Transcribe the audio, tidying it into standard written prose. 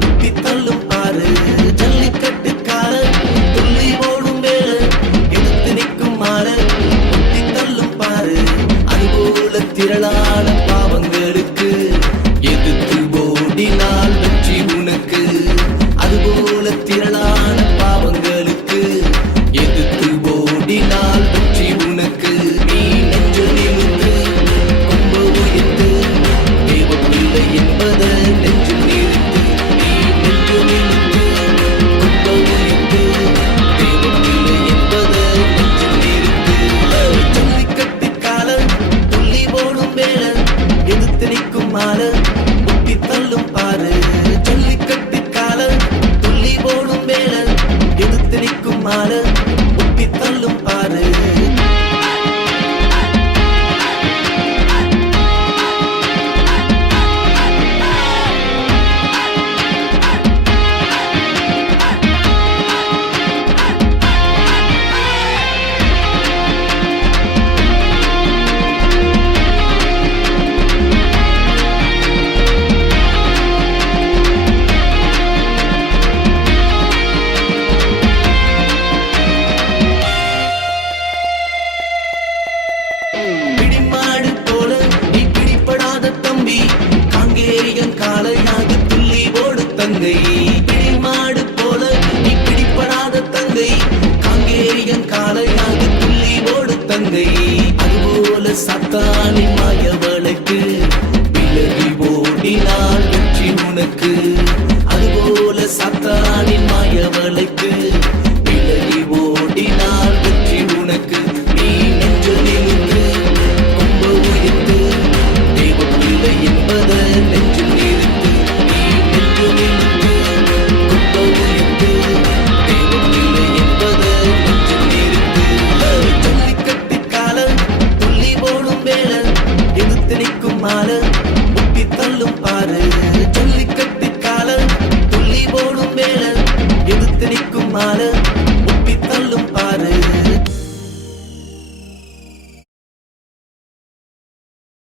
குத்தி தள்ளும் பாரு ஜல்லிக்கட்டு காரன் துள்ளி ஓடும் வேலை எதிர்த்து நிற்கும் மாறு குத்தி தள்ளும் பாரு அதுபோல திரளான பாவங்களுக்கு எதிர்த்து ஓடினால் வெற்றி உனக்கு அதுபோல திரளான பாவங்களுக்கு எதிர்த்து ஓடினால் வெற்றி உனக்கு நீ நெஞ்சு நிமிர்ந்து கொம்ப உயர்த்து தேவ பிள்ளை என்பதை நெஞ்சில் நிறுத்து நீ நெஞ்சு நிமிர்ந்து கொம்ப உயர்த்து தேவ பிள்ளை என்பதை நெஞ்சில் நிறுத்து ஜல்லிக்கட்டு காலம் துள்ளி ஓடும் வேலை எதிர்த்து நிற்கும் மாலை